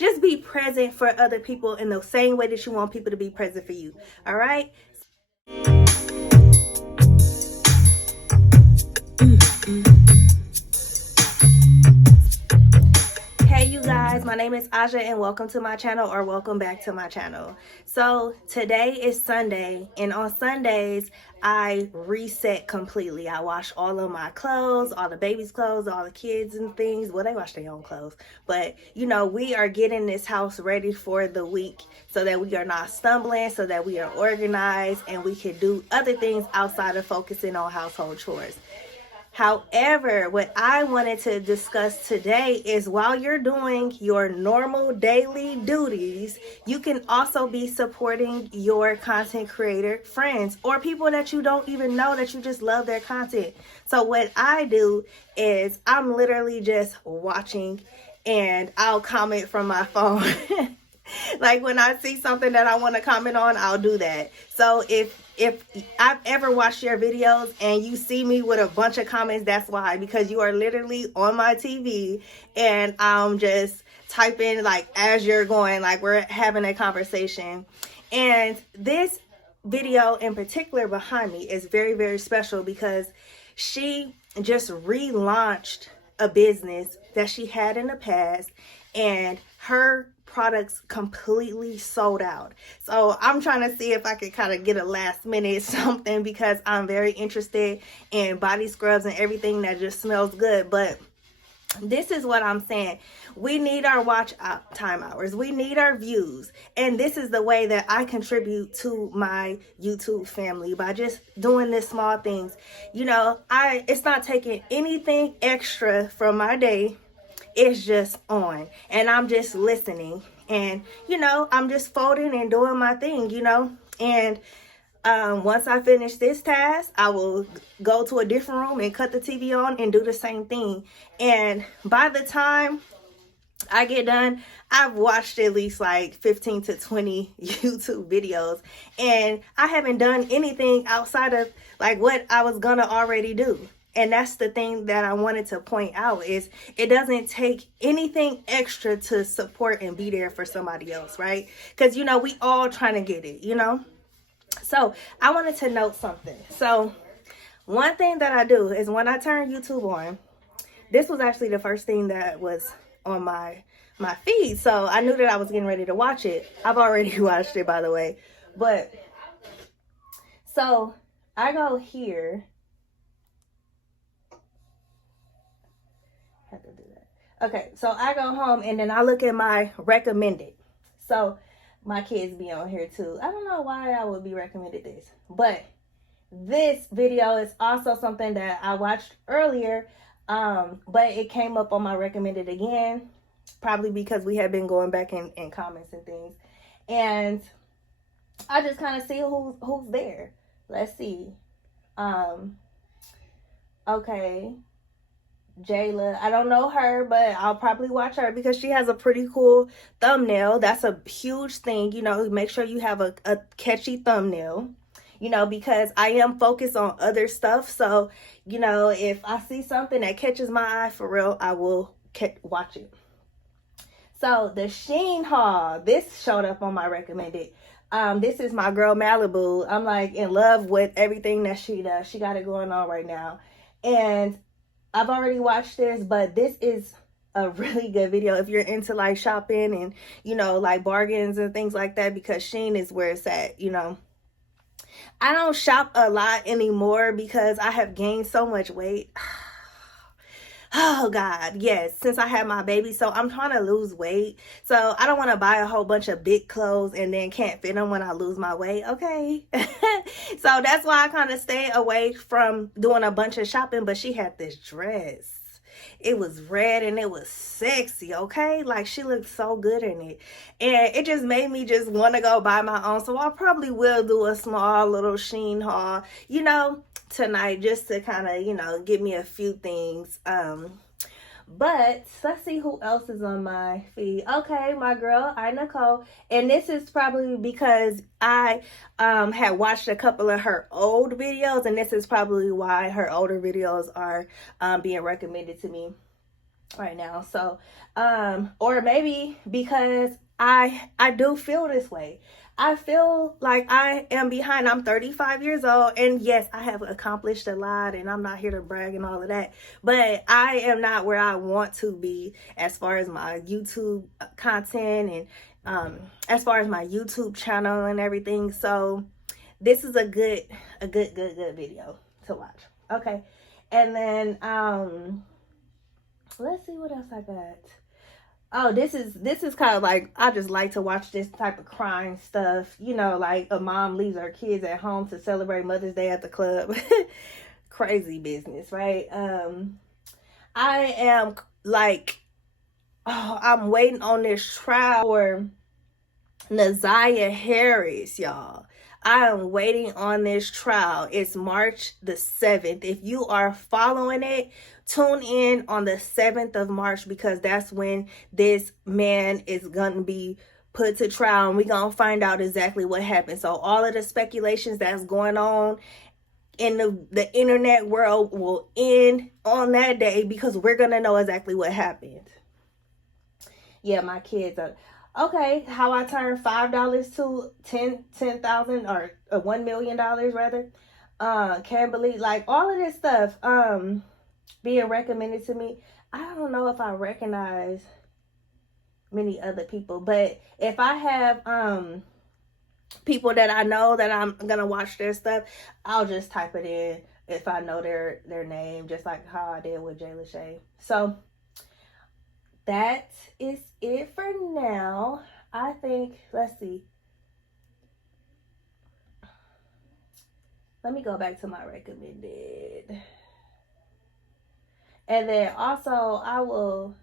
just be present for other people in the same way that you want people to be present for you. All right. Hey you guys, my name is Aja and welcome to my channel, or welcome back to my channel. So today is Sunday, and on Sundays I reset completely. I wash all of my clothes, all the baby's clothes, all the kids and things. Well, they wash their own clothes, but you know, we are getting this house ready for the week so that we are not stumbling, so that we are organized and we can do other things outside of focusing on household chores. However, what I wanted to discuss today is while you're doing your normal daily duties, you can also be supporting your content creator friends or people that you don't even know that you just love their content. So what I do is I'm literally just watching and I'll comment from my phone. Like when I see something that I want to comment on, I'll do that. So if I've ever watched your videos and you see me with a bunch of comments, that's why, because you are literally on my TV and I'm just typing like as you're going, like we're having a conversation. And this video in particular behind me is very, very special because she just relaunched a business that she had in the past, and her products completely sold out. So I'm trying to see if I could kind of get a last minute something, because I'm very interested in body scrubs and everything that just smells good. But this is what I'm saying. We need our watch time hours. We need our views. And this is the way that I contribute to my YouTube family, by just doing this small things. You know, it's not taking anything extra from my day. It's just on, and I'm just listening, and you know, I'm just folding and doing my thing, you know. And once I finish this task, I will go to a different room and cut the TV on and do the same thing. And by the time I get done, I've watched at least like 15 to 20 YouTube videos, and I haven't done anything outside of like what I was gonna already do. And that's the thing that I wanted to point out, is it doesn't take anything extra to support and be there for somebody else, right? Because, you know, we all trying to get it, you know? So I wanted to note something. So one thing that I do is when I turn YouTube on, this was actually the first thing that was on my feed. So I knew that I was getting ready to watch it. I've already watched it, by the way. But so I go here. Have to do that. Okay, so I go home and then I look at my recommended. So my kids be on here too. I don't know why I would be recommended this, but this video is also something that I watched earlier, but it came up on my recommended again, probably because we have been going back in comments and things, and I just kind of see who's there. Let's see. Okay, Jayla, I don't know her, but I'll probably watch her because she has a pretty cool thumbnail. That's a huge thing, you know. Make sure you have a catchy thumbnail, you know, because I am focused on other stuff. So, you know, if I see something that catches my eye for real, I will watch it. So the Sheen haul, this showed up on my recommended. This is my girl Malibu. I'm like in love with everything that she does. She got it going on right now. And I've already watched this, but this is a really good video if you're into like shopping and, you know, like bargains and things like that, because Shein is where it's at, you know. I don't shop a lot anymore because I have gained so much weight. Oh God, yes, since I had my baby. So I'm trying to lose weight. So I don't want to buy a whole bunch of big clothes and then can't fit them when I lose my weight. Okay. So that's why I kind of stay away from doing a bunch of shopping. But she had this dress. It was red and it was sexy, okay? Like she looked so good in it. And it just made me just want to go buy my own. So I probably will do a small little Shein haul, you know, tonight, just to kind of, you know, give me a few things. But let's see who else is on my feed. Okay, my girl, Nicole. And this is probably because I had watched a couple of her old videos, and this is probably why her older videos are being recommended to me. right now. So or maybe because I do feel this way. I feel like I am behind. I'm 35 years old, and yes, I have accomplished a lot, and I'm not here to brag and all of that, but I am not where I want to be as far as my YouTube content and as far as my YouTube channel and everything. So this is a good video to watch. Okay. And then let's see what else I got. Oh, this is kind of like, I just like to watch this type of crime stuff. You know, like a mom leaves her kids at home to celebrate Mother's Day at the club. Crazy business, right? I am like, oh, I'm waiting on this trial for Naziah Harris, y'all. I am waiting on this trial. It's March the 7th. If you are following it, tune in on the 7th of March, because that's when this man is going to be put to trial, and we're going to find out exactly what happened. So all of the speculations that's going on in the internet world will end on that day, because we're going to know exactly what happened. Yeah, my kids are... Okay, how I turned $5 to 10,000 or $1 million rather. Can't believe, like, all of this stuff being recommended to me. I don't know if I recognize many other people, but if I have people that I know that I'm gonna watch their stuff, I'll just type it in if I know their name, just like how I did with Jay Lachey. So that is it for now. I think, let's see. Let me go back to my recommended. And then also I will,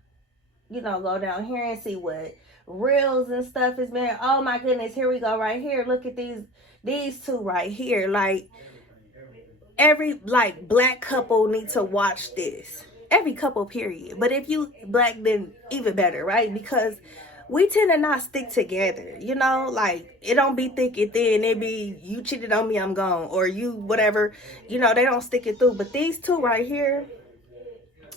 you know, go down here and see what reels and stuff has been. Oh my goodness, here we go right here. Look at these two right here. Like every black couple need to watch this. Every couple, period. But if you black, then even better, right? Because we tend to not stick together, you know? Like, it don't be thick and thin. It be, you cheated on me, I'm gone. Or you, whatever. You know, they don't stick it through. But these two right here,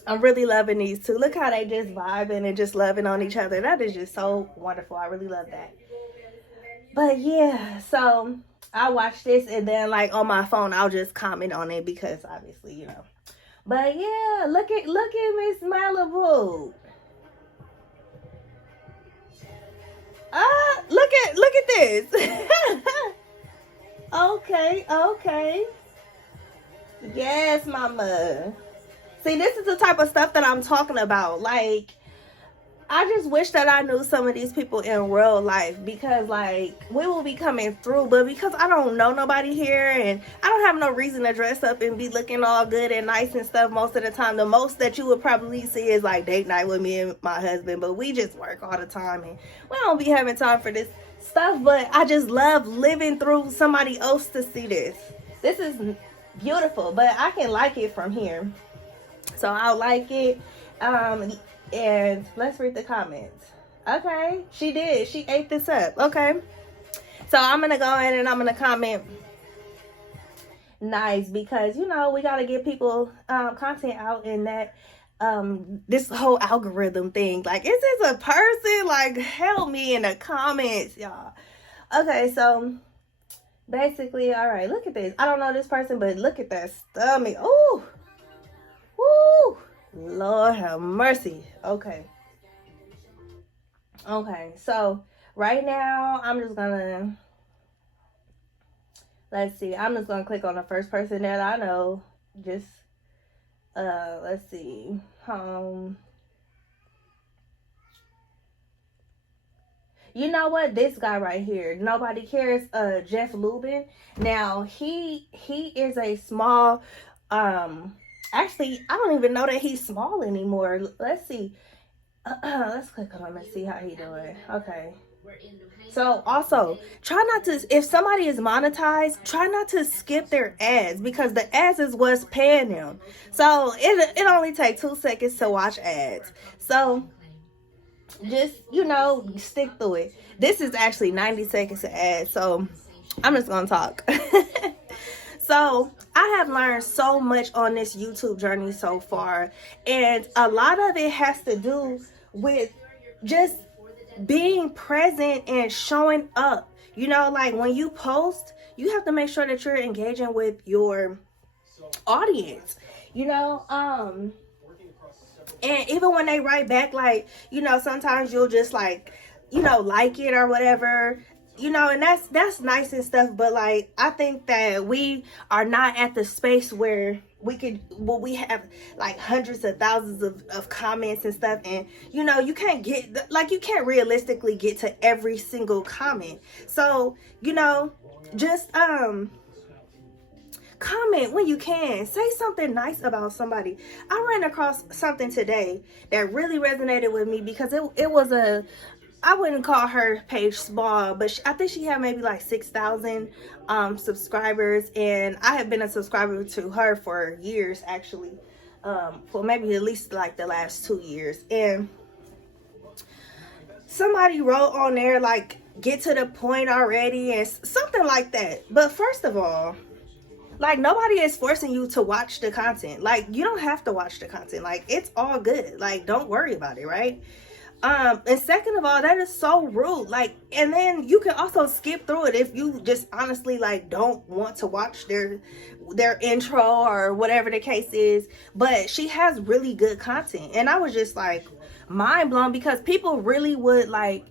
I'm really loving these two. Look how they just vibing and just loving on each other. That is just so wonderful. I really love that. But yeah, so I watch this, and then like on my phone, I'll just comment on it, because obviously, you know. But yeah, look at Miss Malibu. Look at this. Okay. Yes, mama. See, this is the type of stuff that I'm talking about. Like, I just wish that I knew some of these people in real life, because like we will be coming through, but because I don't know nobody here and I don't have no reason to dress up and be looking all good and nice and stuff most of the time. The most that you would probably see is like date night with me and my husband, but we just work all the time and we don't be having time for this stuff. But I just love living through somebody else to see this. This is beautiful, but I can like it from here. So I'll like it. And let's read the comments. Okay, she did. She ate this up. Okay. So I'm going to go in and I'm going to comment nice, because, you know, we got to get people content out in that this whole algorithm thing. Like, is this a person? Like, help me in the comments, y'all. Okay, so basically, all right, look at this. I don't know this person, but look at that stomach. Ooh. Woo. Lord have mercy. Okay, so right now I'm just gonna, let's see, I'm just gonna click on the first person that I know. Just let's see, you know what, this guy right here, nobody cares, Jeff Lubin. Now he is a small, actually, I don't even know that he's small anymore. Let's see. Let's click on him and see how he doing. Okay. So also, try not to, if somebody is monetized, try not to skip their ads, because the ads is what's paying them. So it only takes 2 seconds to watch ads. So just, you know, stick through it. This is actually 90 seconds to ads. So I'm just going to talk. So I have learned so much on this YouTube journey so far, and a lot of it has to do with just being present and showing up. You know, like when you post, you have to make sure that you're engaging with your audience, you know. And even when they write back, like, you know, sometimes you'll just like, you know, like it or whatever, you know, and that's nice and stuff. But like, I think that we are not at the space where we have like hundreds of thousands of comments and stuff. And, you know, you can't you can't realistically get to every single comment. So, you know, just, comment when you can. Say something nice about somebody. I ran across something today that really resonated with me because it was I wouldn't call her page small, but I think she had maybe like 6,000 subscribers, and I have been a subscriber to her for years, actually, for maybe at least like the last 2 years. And somebody wrote on there like, get to the point already, and something like that. But first of all, like, nobody is forcing you to watch the content. Like, you don't have to watch the content. Like, it's all good. Like, don't worry about it, right? And second of all, that is so rude. Like, and then you can also skip through it if you just honestly like don't want to watch their intro or whatever the case is. But she has really good content, and I was just like mind blown because people really would like,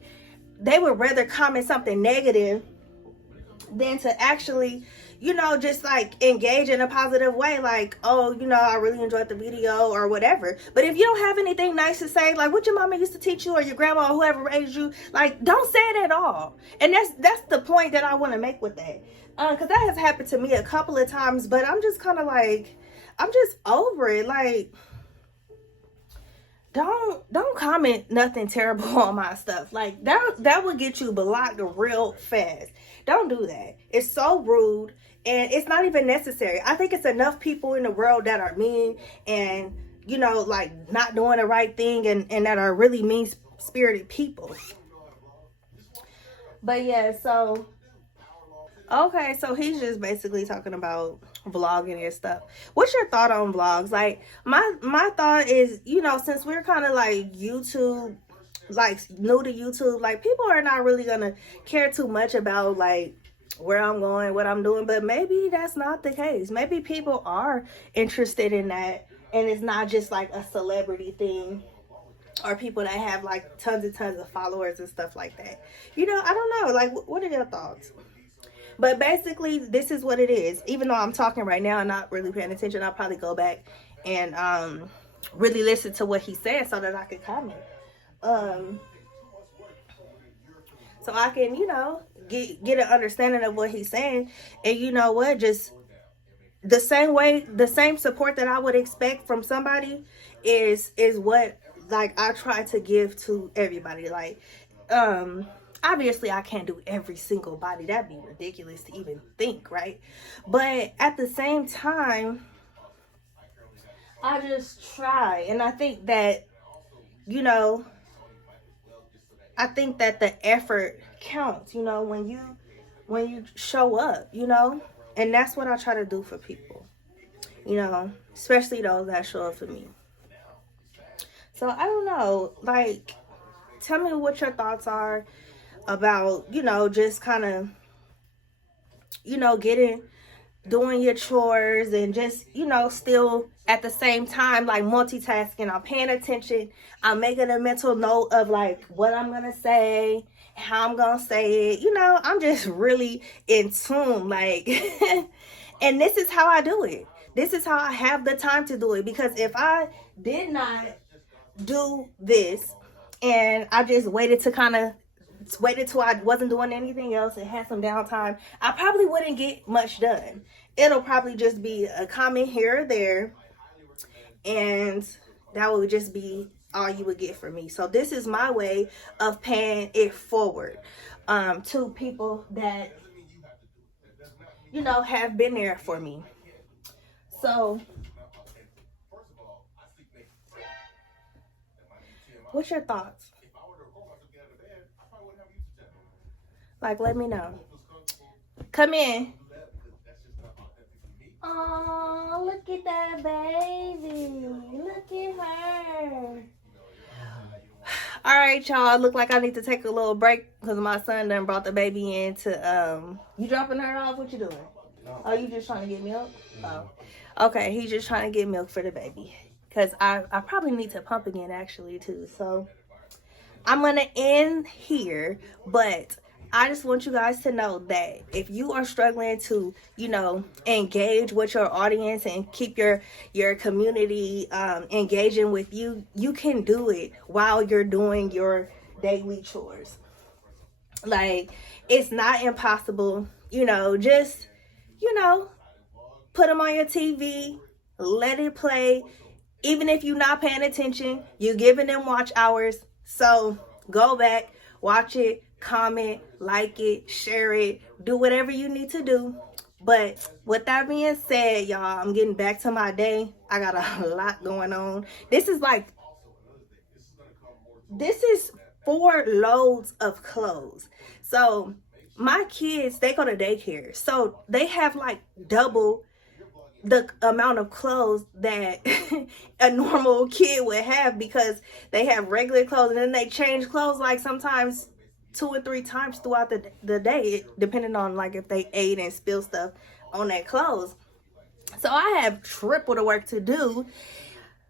they would rather comment something negative than to actually, you know, just like engage in a positive way, like, oh, you know, I really enjoyed the video or whatever. But if you don't have anything nice to say, like what your mama used to teach you or your grandma or whoever raised you, like, don't say it at all. And that's the point that I want to make with that, because that has happened to me a couple of times. But I'm just kind of like, I'm just over it. Like, don't comment nothing terrible on my stuff. Like, that would get you blocked real fast. Don't do that. It's so rude, and it's not even necessary. I think it's enough people in the world that are mean and, you know, like not doing the right thing, and that are really mean-spirited people. But yeah, so okay, so he's just basically talking about vlogging and stuff. What's your thought on vlogs? Like, my thought is, you know, since we're kind of like YouTube, like new to YouTube, like people are not really gonna care too much about like where I'm going, what I'm doing. But maybe that's not the case. Maybe people are interested in that, and it's not just like a celebrity thing or people that have like tons and tons of followers and stuff like that. You know, I don't know. Like, what are your thoughts? But basically, this is what it is. Even though I'm talking right now and not really paying attention, I'll probably go back and really listen to what he said so that I can comment. So I can, you know, get an understanding of what he's saying. And you know what? Just the same support that I would expect from somebody is what like I try to give to everybody. Like, obviously I can't do every single body. That'd be ridiculous to even think, right? But at the same time, I just try. And I think that, you know, I think that the effort counts, you know, when you show up, you know. And that's what I try to do for people, you know, especially those that show up for me. So I don't know, like, tell me what your thoughts are about, you know, just kind of, you know, doing your chores and just, you know, still at the same time, like multitasking. I'm paying attention. I'm making a mental note of like what I'm going to say, how I'm going to say it. You know, I'm just really in tune, like, and this is how I do it. This is how I have the time to do it. Because if I did not do this and I just waited till I wasn't doing anything else and had some downtime, I probably wouldn't get much done. It'll probably just be a comment here or there, and that would just be all you would get from me. So this is my way of paying it forward to people that, you know, have been there for me. So what's your thoughts? Like, let me know. Come in. Oh, look at that baby. Look at her. All right, y'all. Look like I need to take a little break because my son done brought the baby in to You dropping her off? What you doing? Oh, you just trying to get milk? Oh, okay. He's just trying to get milk for the baby because I probably need to pump again actually too. So I'm gonna end here, but I just want you guys to know that if you are struggling to, engage with your audience and keep your community engaging with you, you can do it while you're doing your daily chores. Like, it's not impossible. Just put them on your TV, let it play. Even if you're not paying attention, you're giving them watch hours. So go back, watch it, comment, like it, share it, do whatever you need to do. But with that being said, y'all, I'm getting back to my day. I got a lot going on. This is 4 loads of clothes. So my kids, they go to daycare. So they have like double the amount of clothes that a normal kid would have because they have regular clothes and then they change clothes like sometimes 2 or 3 times throughout the day, depending on like if they ate and spill stuff on their clothes. So I have triple the work to do.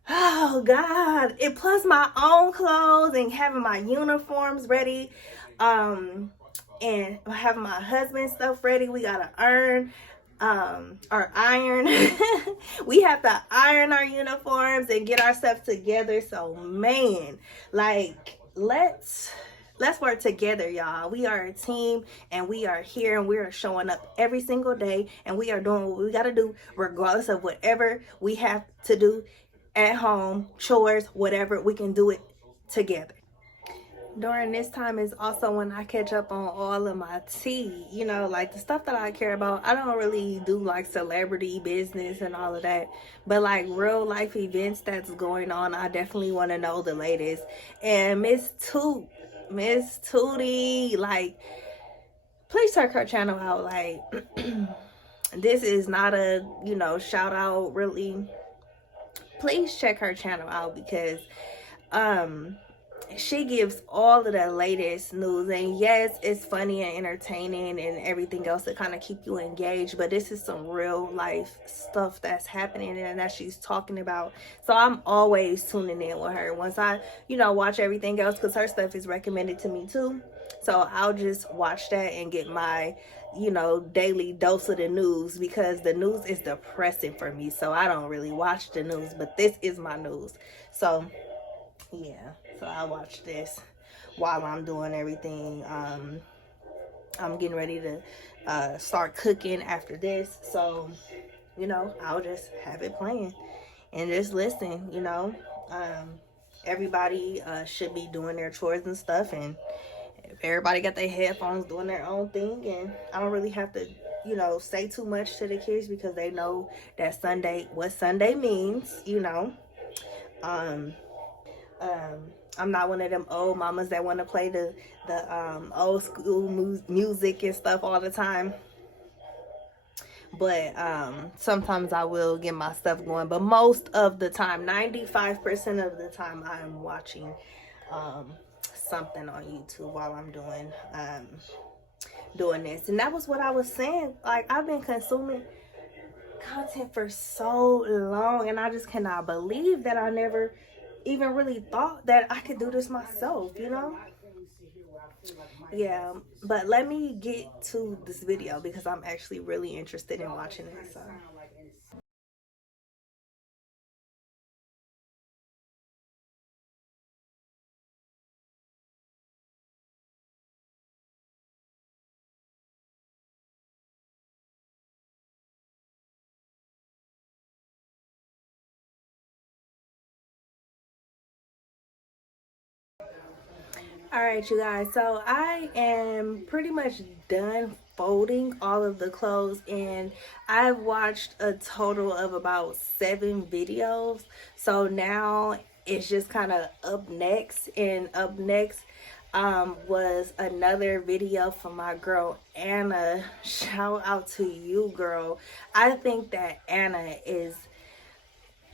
Oh God. And plus my own clothes and having my uniforms ready. And having my husband's stuff ready. We gotta iron. We have to iron our uniforms and get our stuff together. So man, like let's work together, y'all. We are a team and we are here and we are showing up every single day and we are doing what we got to do regardless of whatever we have to do at home, chores, whatever. We can do it together. During this time is also when I catch up on all of my tea, like the stuff that I care about. I don't really do like celebrity business and all of that, but like real life events that's going on, I definitely want to know the latest. And Miss Tootie, like, please check her channel out. Like, this is not a, shout out really. Please check her channel out because, she gives all of the latest news, and yes, it's funny and entertaining and everything else to kind of keep you engaged, but this is some real life stuff that's happening and that she's talking about. So I'm always tuning in with her once I watch everything else, because her stuff is recommended to me too. So I'll just watch that and get my daily dose of the news, because the news is depressing for me, so I don't really watch the news, but this is my news. So yeah, so I watch this while I'm doing everything. I'm getting ready to start cooking after this, so I'll just have it playing and just listen. Everybody should be doing their chores and stuff, and everybody got their headphones doing their own thing, and I don't really have to say too much to the kids because they know that what Sunday means. I'm not one of them old mamas that want to play the old school music and stuff all the time. But sometimes I will get my stuff going. But most of the time, 95% of the time, I'm watching something on YouTube while I'm doing this. And that was what I was saying. Like, I've been consuming content for so long, and I just cannot believe that I never even really thought that I could do this myself. Yeah, but let me get to this video because I'm actually really interested in watching it. So all right, you guys, so I am pretty much done folding all of the clothes, and I've watched a total of about 7 videos. So now it's just kind of up next, was another video from my girl Anna. Shout out to you, girl. I think that Anna is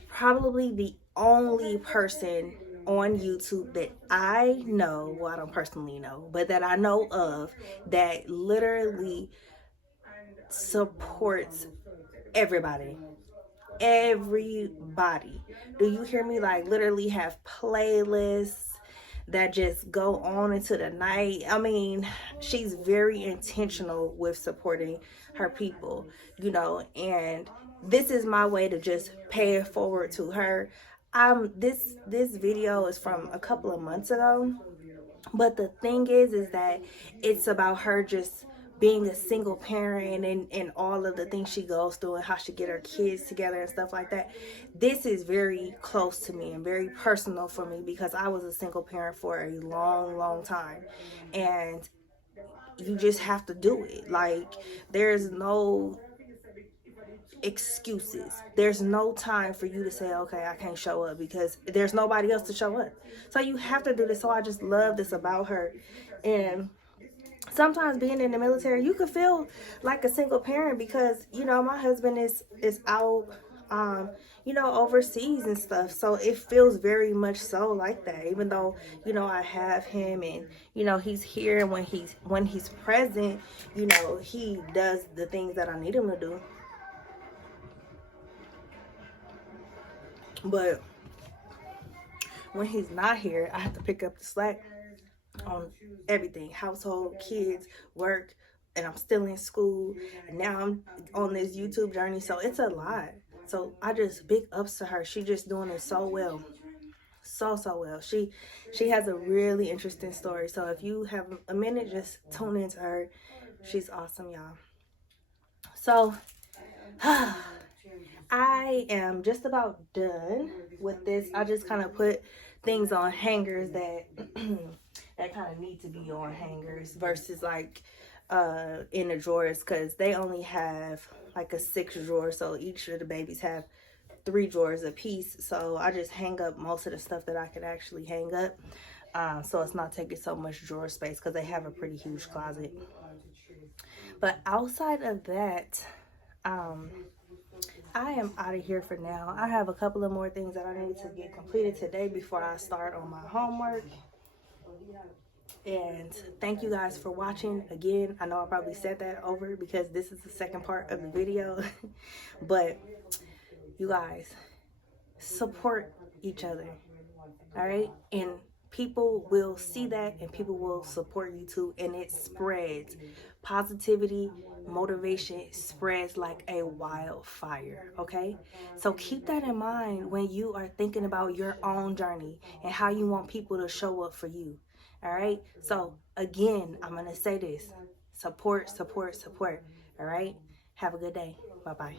probably the only person on YouTube that I know, well, I don't personally know, but that I know of, that literally supports everybody. Everybody. Do you hear me? Like, literally have playlists that just go on into the night. I mean, she's very intentional with supporting her people, you know, and this is my way to just pay it forward to her. This video is from a couple of months ago, but the thing is that it's about her just being a single parent and all of the things she goes through and how she get her kids together and stuff like that. This is very close to me and very personal for me because I was a single parent for a long time, and you just have to do it. Like, there's no excuses. There's no time for you to say, okay, I can't show up, because there's nobody else to show up. So you have to do this. So I just love this about her. And sometimes being in the military, you could feel like a single parent because, you know, my husband is out, you know, overseas and stuff. So it feels very much so like that, even though, you know, I have him and, you know, he's here, and when he's present, you know, he does the things that I need him to do. But when he's not here, I have to pick up the slack on everything: household, kids, work, and I'm still in school, and now I'm on this YouTube journey, so it's a lot. So I just, big ups to her. She just doing it so well, so well. She has a really interesting story, so if you have a minute, just tune into her. She's awesome, y'all. So I am just about done with this. I just kind of put things on hangers that that kind of need to be on hangers versus like in the drawers, because they only have like a 6 drawer, so each of the babies have 3 drawers a piece. So I just hang up most of the stuff that I can actually hang up, so it's not taking so much drawer space, because they have a pretty huge closet. But outside of that, I am out of here for now. I have a couple of more things that I need to get completed today before I start on my homework. And thank you guys for watching. Again, I know I probably said that over because this is the second part of the video. But you guys, support each other, all right? And people will see that, and people will support you too, and it spreads. Positivity, motivation spreads like a wildfire, okay? So keep that in mind when you are thinking about your own journey and how you want people to show up for you, all right? So again, I'm gonna say this: support, all right? Have a good day. Bye-bye.